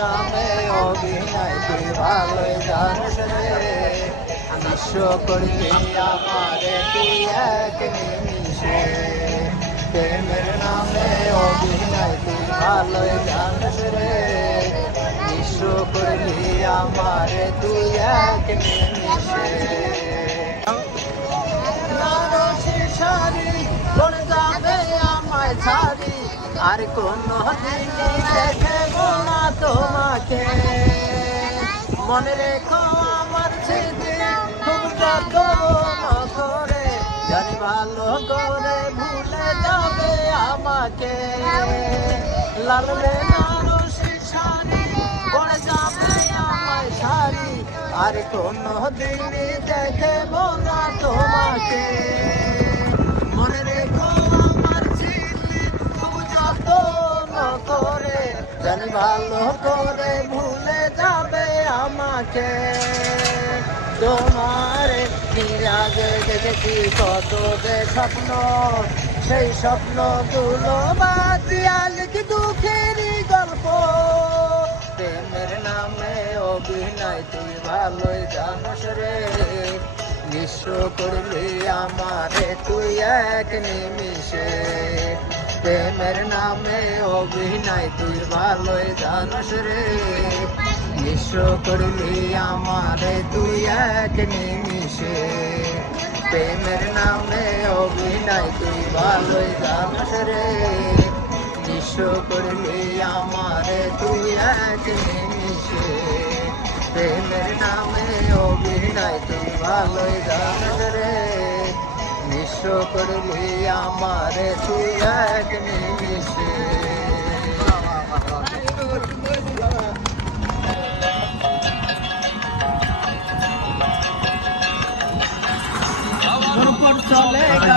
নামে অভিনয় তুই ভালোই জানিস রে বিশ্ব করবি আমারে এক নিমিষে? প্রেমের নামে অভিনয় তুই ভালোই জানিস রে বিশ্ব করবি আমারে তুই এক আর কোন দিনই মনে রেখো আমার স্মৃতি করে জানি ভালো করে ভুলে যাবে আমাকে। লাল রে নারসি সারি কোন যাবে তোমাকে। মনে রেখো আমার ছিলি খুব যত্ন করে জানি ভালো করে ভুলে আমাকে তোমার আগে দেখেছি, কত যে স্বপ্ন, সেই স্বপ্নগুলো বাতিয়া লিখি দুঃখেরই গল্প। প্রেমের নামে অভিনয়, তুই ভালোই জানস রে। নিঃস্ব করলি আমারে, তুই এক নিমিষে। প্রেমের নামে অভিনয়, তুই ভালোই জানস রে। নিঃস্ব করলি আমারে, তুই এক নিমিষে। প্রেমের নামে অভিনয় তুই ভালোই জানস রে। নিঃস্ব করলি আমারে, তুই এক নিমিষে। প্রেমের নামে অভিনয় তুই ভালোই জানিস রে। নিঃস্ব করলি আমারে, তুই এক নিমিষে।